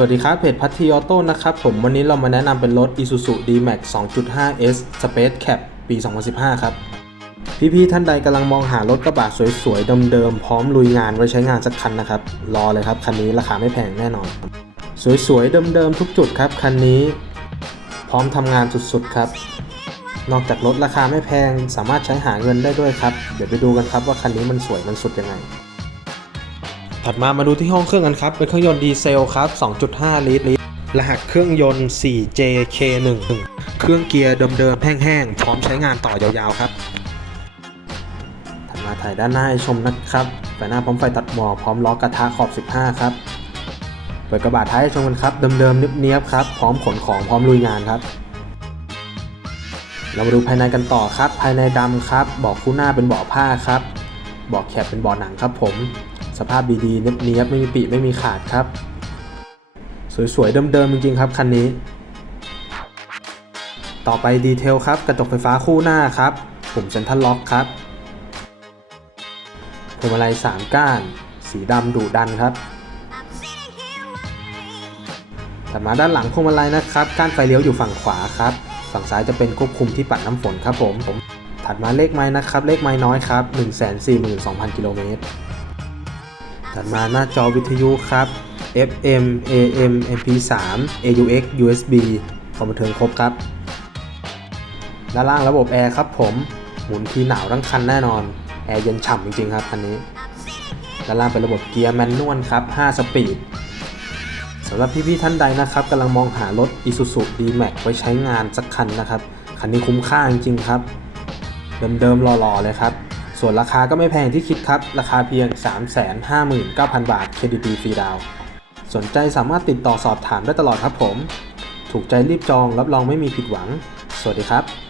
สวัสดีครับเพจพัททีออโต้นะครับผมวันนี้เรามาแนะนำเป็นรถ Isuzu D-Max 2.5S Space Cap ปี 2015 ครับ พี่ๆท่านใดกำลังมองหารถกระบะสวยๆเดิมๆพร้อมลุยงานไว้ใช้งานสักคันนะครับ รอเลยครับ คันนี้ราคาไม่แพงแน่นอน สวยๆเดิมๆทุกจุดครับ คันนี้พร้อมทำงานสุดๆครับ นอกจากรถราคาไม่แพงสามารถใช้หาเงินได้ด้วยครับ เดี๋ยวไปดูกันครับว่าคันนี้มันสวยมันสุดยังไง ถัดมามาดูที่ห้องเครื่องกันครับ เป็นเครื่องยนต์ดีเซลครับ 2.5 ลิตร รหัสเครื่องยนต์ 4JK1 เครื่องเกียร์เดิมๆแห้งๆ พร้อมใช้งานต่อยาวๆครับ ถัดมาถ่ายด้านหน้าให้ชมนะครับไฟหน้าพร้อมไฟตัดหมอกพร้อมล้อกระทะขอบ 15 ครับ เปิดกระบะท้ายให้ชมกันครับ เดิมๆเนียบๆครับ พร้อมขนของพร้อมลุยงานครับเรามาดูภายในกันต่อครับ ภายในดำครับเบอกคู่หน้าเป็นเบาะผ้าครับเบอกแคบเป็นเบาะหนังครับผม สภาพดีๆเนียบๆไม่มีปีไม่มีขาดครับ สวยๆเดิมๆจริงๆครับคันนี้ ต่อไปดีเทลครับกระจกไฟฟ้าคู่หน้าครับปุ่มเซ็นทรัลล็อกครับพวงมาลัย3ก้าน สีดำดุดันครับถัดมาด้านหลังพวงมาลัยนะครับ ก้านไฟเลี้ยวอยู่ฝั่งขวาครับ ฝั่งซ้ายจะเป็นควบคุมที่ปัดน้ำฝนครับผมผมถัดมาเลขไม้นะครับ เลขไม้น้อยครับ 142,000 กิโลเมตร ถัดมาหน้าจอวิทยุครับ FM AM MP3 AUX USB ความบันเทิงครบครับ ด้านล่างระบบแอร์ครับผม หมุนทีหนาวทั้งคันแน่นอน แอร์เย็นฉ่ำจริงๆครับคันนี้ ด้านล่างเป็นระบบเกียร์แมนนวลครับ 5 สปีดสำหรับพี่ๆท่านใดนะครับกำลังมองหารถ Isuzu D-Max ไว้ใช้งานสักคันนะครับ คันนี้คุ้มค่าจริงๆครับ เดิมๆหล่อๆเลยครับ ส่วนราคาก็ไม่แพงที่คิดครับ ราคาเพียง 359,000 บาทเครดิตดีฟรีดาวน์สนใจสามารถติดต่อสอบถามได้ตลอดครับผม ถูกใจรีบจองรับรองไม่มีผิดหวัง สวัสดีครับ